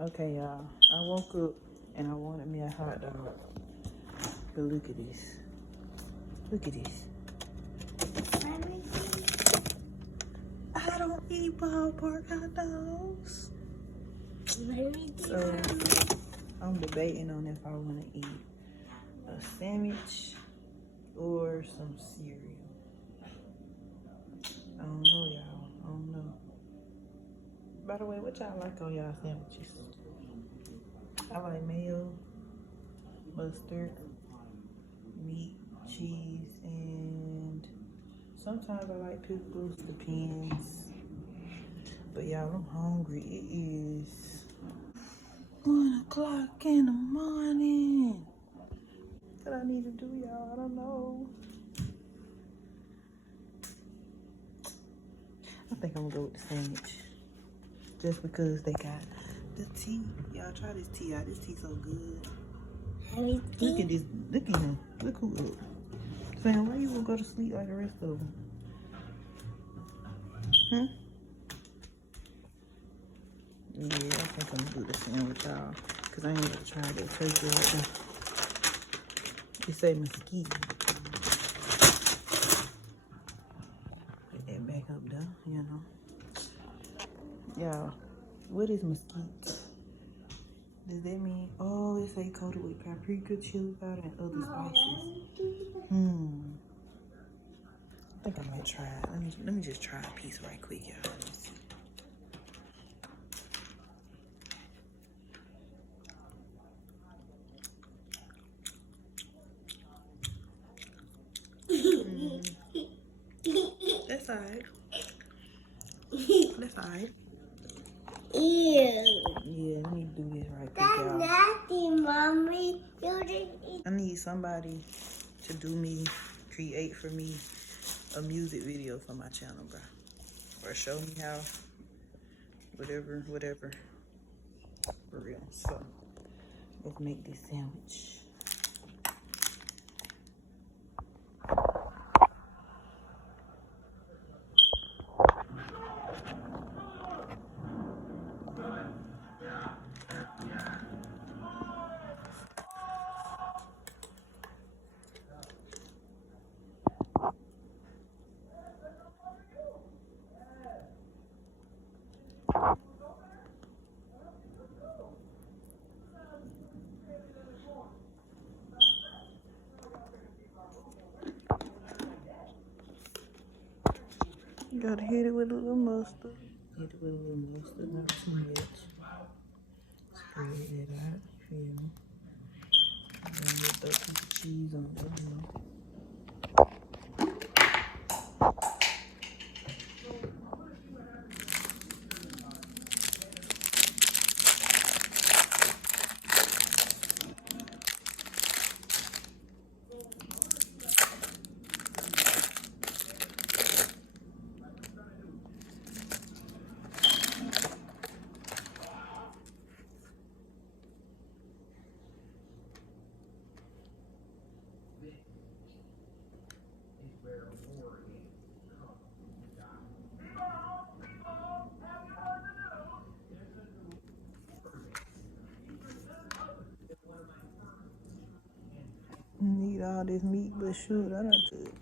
Okay, y'all. I woke up and I wanted me a hot dog. But look at this. Look at this. I don't eat ballpark hot dogs. So I'm debating on if I want to eat a sandwich or some cereal. I don't know, y'all. I don't know. By the way, what y'all like on y'all sandwiches? I like mayo, mustard, meat, cheese, and sometimes I like pickles, depends. But y'all, I'm hungry. It is 1 o'clock in the morning. What I need to do, y'all, I don't know. I think I'm gonna go with the sandwich. Just because they got the tea. Y'all try this tea out. This tea so good. Look at this. Look at him. Look who up. Sam, why you won't go to sleep like the rest of them? Huh? Yeah, I think I'm gonna do the sandwich, y'all. Cause I ain't gonna try that turkey right now. It say mesquite. Put that back up though, you know. Y'all, what is mesquite? Does that mean, oh, it say coated with paprika, chili powder, and other spices? I think I might try it. Let me just try a piece right quick, y'all. Let me see. That's alright. That's alright. Yeah, let me do this right quick, y'all. That's nasty, Mommy. I need somebody to create for me a music video for my channel, bro. Or show me how, whatever, for real. So, let's make this sandwich. You gotta hit it with a little mustard. Hit it with a little mustard, not too much. Spread it out, feel me? And then we'll throw a piece of cheese on it, you know. Need all this meat, but shoot, I don't do it.